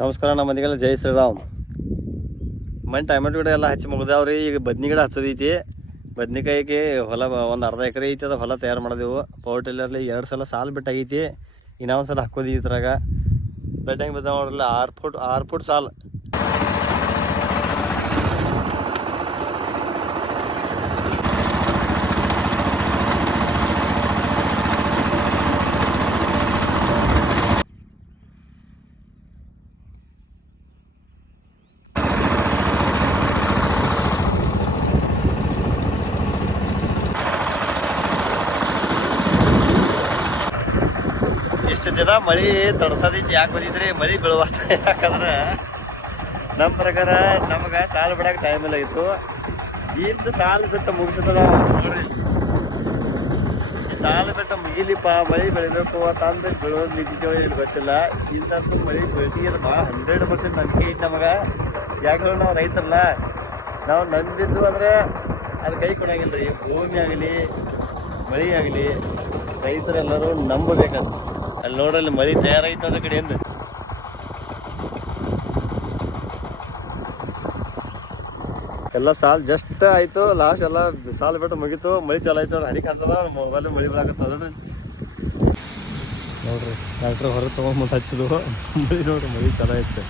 ನಮಸ್ಕಾರ. ನಮ್ಮ ಮನೆಗೆಲ್ಲ ಜೈ ಶ್ರೀರಾಮ್. ಮನೆ ಟೊಮೆಟೊ ಗಿಡ ಎಲ್ಲ ಹಚ್ಚಿ ಮುಗ್ದಾವ್ರಿ. ಈಗ ಬದ್ನಿ ಗಿಡ ಹಚ್ಚದೈತಿ. ಬದ್ನಿಕಾಯಿಗೆ ಹೊಲ ಒಂದು ಅರ್ಧ ಎಕರೆ ಐತಿ. ಅದು ಹೊಲ ತಯಾರು ಮಾಡಿದೆವು. ಪವರ್ ಟಿಲ್ಲರ್ಲಿ 2 ಸಲ ಸಾಲು ಬಿಟ್ಟಾಗೈತಿ. ಇನ್ನೊಂದು ಸಲ ಹಾಕೋದಿ ಇದ್ರಾಗ ಬೆಡ್ ಹೆಂಗೆ ಬಿದ್ದಾವ ನೋಡ್ರಲ್ಲ. 6 ಫುಟ್ ಸಾಲು. ಇಷ್ಟು ದಿನ ಮಳೆ ತಡ್ಸೋದೈತಿ. ಯಾಕೆ ಬಂದಿದ್ರಿ ಮಳೆ ಬೀಳುವತ್ತ? ಯಾಕಂದ್ರೆ ನಮ್ಮ ಪ್ರಕಾರ ನಮ್ಗೆ ಸಾಲು ಬಿಡಕ್ಕೆ ಟೈಮ್ ಇಲ್ಲ ಇತ್ತು. ಇಂದು ಸಾಲು ಬಿಟ್ಟು ಮುಗಿಸಿದ ನೋಡ್ರಿ. ಈ ಸಾಲು ಬಿಟ್ಟು ಮುಗಿಲಿಪ್ಪ, ಮಳೆ ಬೆಳಿಬೇಕು ತಂದು ಬೀಳೋದು ನಿಂತಿದ್ದೇವೆ ಇಲ್ಲಿ ಗೊತ್ತಿಲ್ಲ. ಇಂಥದ್ದು ಮಳೆ ಬೆಳಿಗ್ಗೆ ಭಾಳ 100% ನಂಬಿಕೆ ಐತಿ ನಮಗೆ. ಯಾಕಂದ್ರೆ ನಾವು ರೈತರಲ್ಲ, ನಾವು ನಂಬಿದ್ದು ಅಂದ್ರೆ ಅದು ಕೈ ಕೊಡಂಗಿಲ್ಲ ರೀ. ಭೂಮಿ ಆಗಲಿ ಮಳೆ ಆಗಲಿ ರೈತರೆಲ್ಲರೂ ನಂಬಬೇಕದು. ಅಲ್ಲಿ ನೋಡ್ರಲ್ಲಿ ಮಳೆ ತಯಾರಾಯ್ತು ಅನ್ನೋ ಕಡೆಯಿಂದ ಎಲ್ಲ ಸಾಲು ಜಸ್ಟ್ ಆಯ್ತು. ಲಾಸ್ಟ್ ಎಲ್ಲ ಸಾಲು ಬಿಟ್ಟು ಮುಗೀತು. ಮಳೆ ಚಾಲು ಆಯ್ತು. ಹನಿ ಕಾಣ್ತದ ಮೊಬೈಲ್ ಮಳೆ ಬೀಳಾಕತ್ತದ ನೋಡ್ರಿ. ಡಾಕ್ಟ್ರ್ ಹೊರಗೆ ತೊಗೊಂಡ್ಬಿಟ್ಟು ಹಚ್ಚಿದ್ವು. ಮಳೆ ನೋಡ್ರಿ, ಮಳೆ ಚಾಲು ಆಯ್ತು.